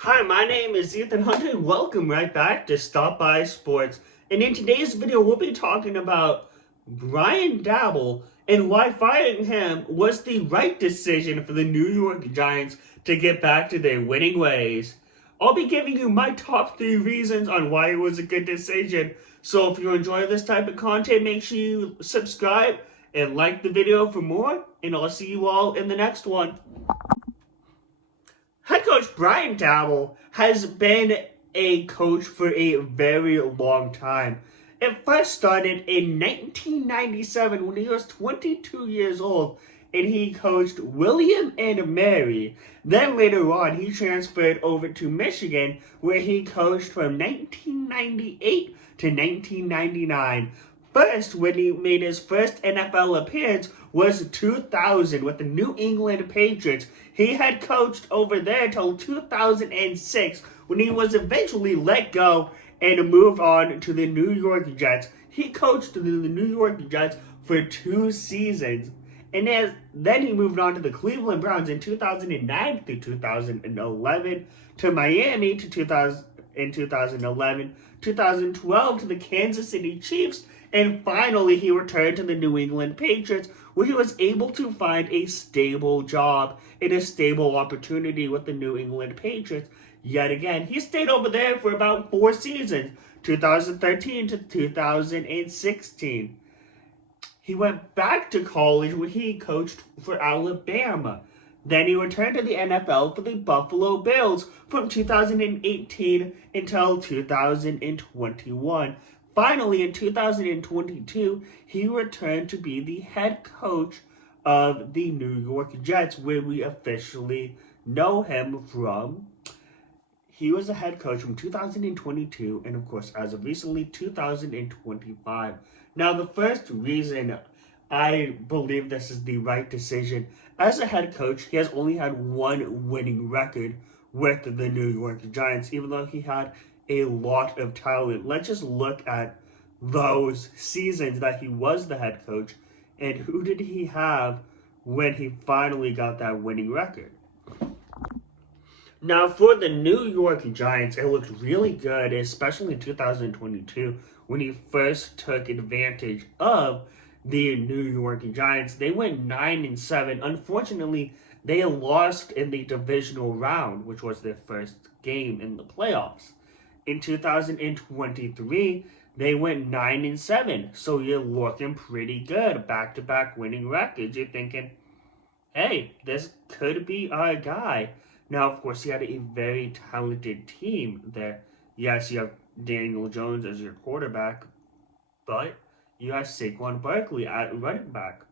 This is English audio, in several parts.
Hi, my name is Ethan Hunter and welcome right back to Stop By Sports. And in today's video, we'll be talking about Brian Daboll and why firing him was the right decision for the New York Giants to get back to their winning ways. I'll be giving you my top 3 reasons on why it was a good decision. So if you enjoy this type of content, make sure you subscribe and like the video for more. And I'll see you all in the next one. Head coach Brian Daboll has been a coach for a very long time. It first started in 1997 when he was 22 years old and he coached William and Mary. Then later on, he transferred over to Michigan where he coached from 1998 to 1999. First, when he made his first NFL appearance was 2000 with the New England Patriots. He had coached over there till 2006 when he was eventually let go and moved on to the New York Jets. He coached the New York Jets for 2 seasons. And then he moved on to the Cleveland Browns in 2009 to 2011, to Miami in 2011, 2012 to the Kansas City Chiefs, and finally he returned to the New England Patriots, where he was able to find a stable job and a stable opportunity with the New England Patriots. Yet again, he stayed over there for about 4 seasons, 2013 to 2016. He went back to college where he coached for Alabama. Then he returned to the NFL for the Buffalo Bills from 2018 until 2021. Finally, in 2022, he returned to be the head coach of the New York Jets, where we officially know him from. He was a head coach from 2022 and, of course, as of recently, 2025. Now, the first reason I believe this is the right decision, as a head coach, he has only had one winning record with the New York Giants, even though he had a lot of talent. Let's just look at those seasons that he was the head coach and who did he have when he finally got that winning record. Now, for the New York Giants, it looked really good, especially in 2022 when he first took advantage of the New York Giants. They went 9-7. Unfortunately, they lost in the divisional round, which was their first game in the playoffs. In 2023, they went 9-7. So you're looking pretty good. Back-to-back winning records. You're thinking, hey, this could be our guy. Now, of course, he had a very talented team there. Yes, you have Daniel Jones as your quarterback, but you have Saquon Barkley at running back,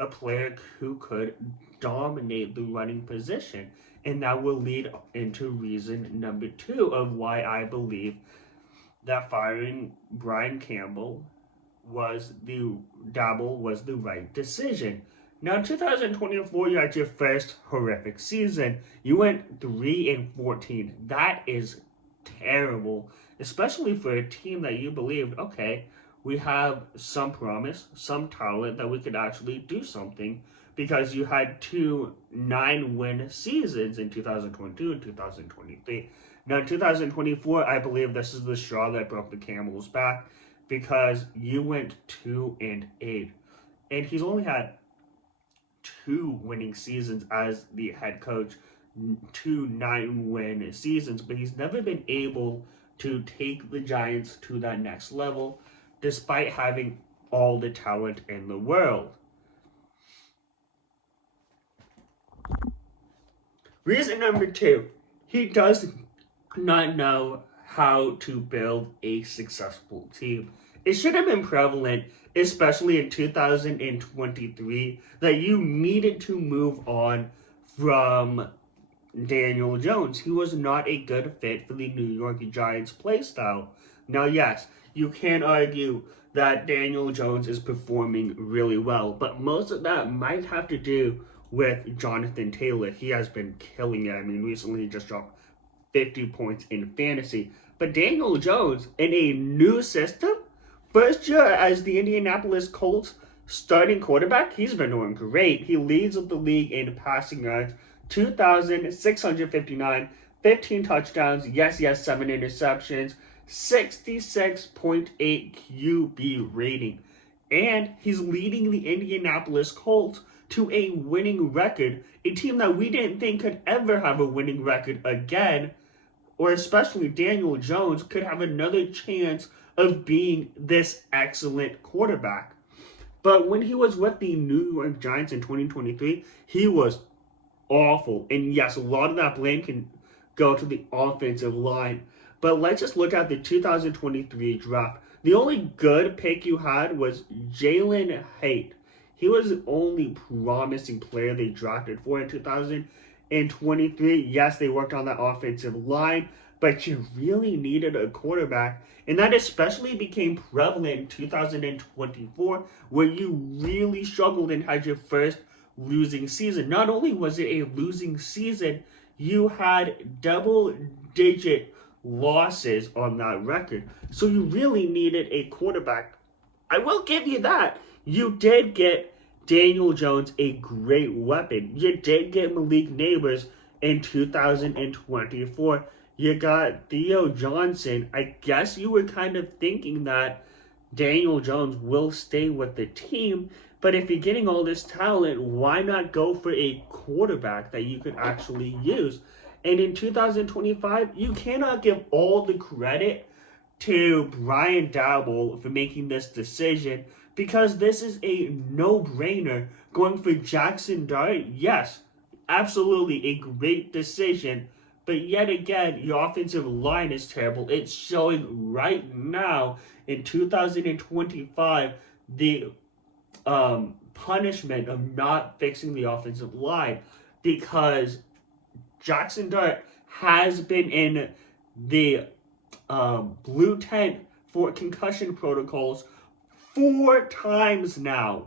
a player who could dominate the running position. And that will lead into reason number 2 of why I believe that firing Brian Daboll was the right decision. Now, in 2024, you had your first horrific season. You went 3-14. That is terrible, especially for a team that you believed, okay, we have some promise, some talent that we could actually do something, because you had 2 9-win seasons in 2022 and 2023. Now, in 2024, I believe this is the straw that broke the camel's back, because you went 2-8. And he's only had 2 winning seasons as the head coach, 2 9-win seasons, but he's never been able to take the Giants to that next level despite having all the talent in the world. Reason number 2, he does not know how to build a successful team. It should have been prevalent, especially in 2023, that you needed to move on from Daniel Jones. He was not a good fit for the New York Giants playstyle. Now, yes, you can argue that Daniel Jones is performing really well, but most of that might have to do with Jonathan Taylor. He has been killing it. I mean, recently he just dropped 50 points in fantasy. But Daniel Jones, in a new system, first year as the Indianapolis Colts starting quarterback, he's been doing great. He leads the league in passing yards, 2,659, 15 touchdowns, yes, 7 interceptions, 66.8 QB rating. And he's leading the Indianapolis Colts to a winning record, a team that we didn't think could ever have a winning record again, or especially Daniel Jones could have another chance of being this excellent quarterback. But when he was with the New York Giants in 2023, he was awful. And yes, a lot of that blame can go to the offensive line. But let's just look at the 2023 draft. The only good pick you had was Jalen Haight. He was the only promising player they drafted for in 2023. Yes, they worked on that offensive line, but you really needed a quarterback. And that especially became prevalent in 2024, where you really struggled and had your first losing season. Not only was it a losing season, you had double-digit losses on that record. So you really needed a quarterback. I will give you that. You did get Daniel Jones, a great weapon. You did get Malik Nabers in 2024. You got Theo Johnson. I guess you were kind of thinking that Daniel Jones will stay with the team. But if you're getting all this talent, why not go for a quarterback that you could actually use? And in 2025, you cannot give all the credit to Brian Daboll for making this decision, because this is a no-brainer. Going for Jackson Dart, yes, absolutely a great decision. But yet again, your offensive line is terrible. It's showing right now in 2025 the punishment of not fixing the offensive line, because Jackson Dart has been in the blue tent for concussion protocols 4 times now.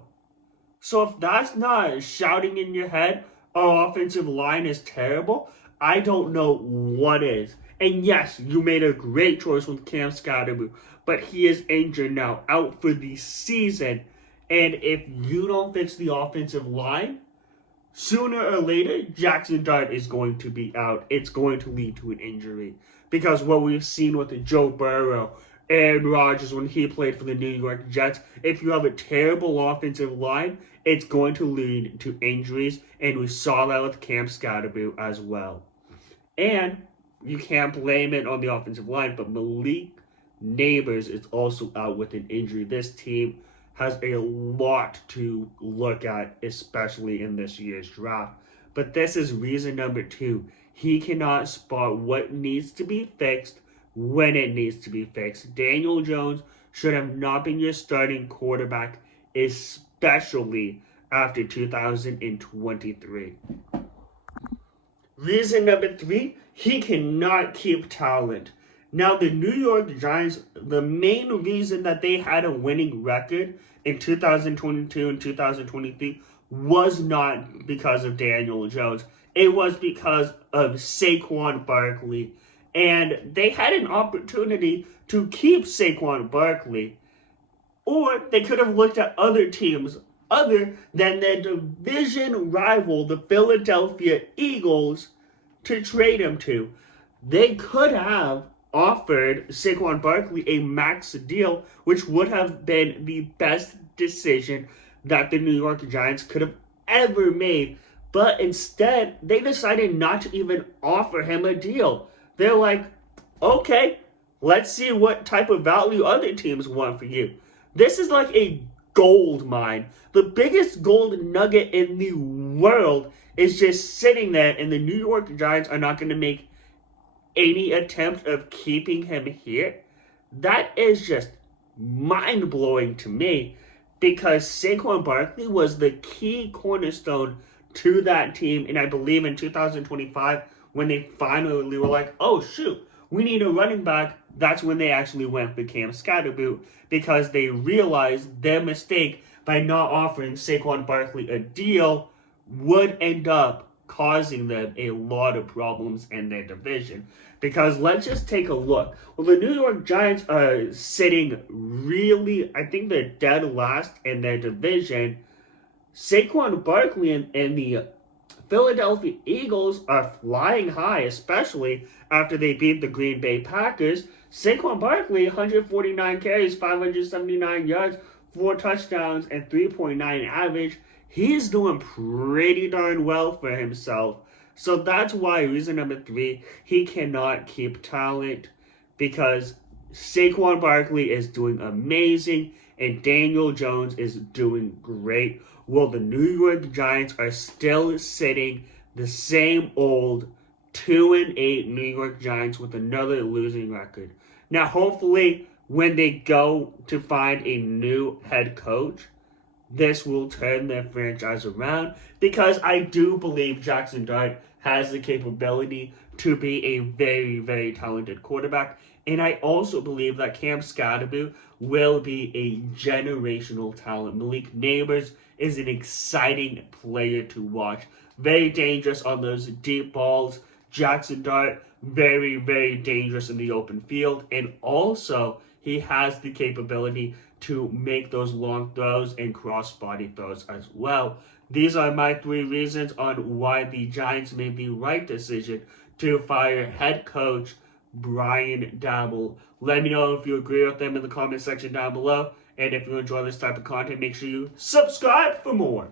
So if that's not shouting in your head, our offensive line is terrible, I don't know what is. And yes, you made a great choice with Cam Scatterbo, but he is injured now, out for the season. And if you don't fix the offensive line, sooner or later, Jackson Dart is going to be out. It's going to lead to an injury. Because what we've seen with Joe Burrow, Aaron Rodgers when he played for the New York Jets, if you have a terrible offensive line, it's going to lead to injuries. And we saw that with Cam Scatterbo as well. And you can't blame it on the offensive line, but Malik Nabers is also out with an injury. This team has a lot to look at, especially in this year's draft. But this is reason number 2. He cannot spot what needs to be fixed when it needs to be fixed. Daniel Jones should have not been your starting quarterback, especially after 2023. Reason number 3, he cannot keep talent. Now, the New York Giants, the main reason that they had a winning record in 2022 and 2023 was not because of Daniel Jones. It was because of Saquon Barkley. And they had an opportunity to keep Saquon Barkley. Or they could have looked at other teams other than their division rival, the Philadelphia Eagles, to trade him to. They could have offered Saquon Barkley a max deal, which would have been the best decision that the New York Giants could have ever made. But instead, they decided not to even offer him a deal. They're like, okay, let's see what type of value other teams want for you. This is like a gold mine. The biggest gold nugget in the world is just sitting there, and the New York Giants are not going to make any attempt of keeping him here. That is just mind-blowing to me, because Saquon Barkley was the key cornerstone to that team. And I believe in 2025, when they finally were like, oh shoot, we need a running back, that's when they actually went for Cam Scatterbo, because they realized their mistake by not offering Saquon Barkley a deal would end up causing them a lot of problems in their division. Because let's just take a look. Well, the New York Giants are sitting really, I think they're dead last in their division. Saquon Barkley and the Philadelphia Eagles are flying high, especially after they beat the Green Bay Packers. Saquon Barkley, 149 carries, 579 yards, 4 touchdowns, and 3.9 average. He's doing pretty darn well for himself. So that's why reason number 3, he cannot keep talent, because Saquon Barkley is doing amazing and Daniel Jones is doing great. Well, the New York Giants are still sitting the same old 2-8 New York Giants with another losing record. Now, hopefully, when they go to find a new head coach, this will turn their franchise around, because I do believe Jackson Dart has the capability to be a very, very talented quarterback. And I also believe that Cam Scadaboo will be a generational talent. Malik Neighbors is an exciting player to watch. Very dangerous on those deep balls. Jackson Dart, very, very dangerous in the open field. And also, he has the capability to make those long throws and cross-body throws as well. These are my 3 reasons on why the Giants made the right decision to fire head coach Brian Daboll. Let me know if you agree with them in the comment section down below. And if you enjoy this type of content, make sure you subscribe for more.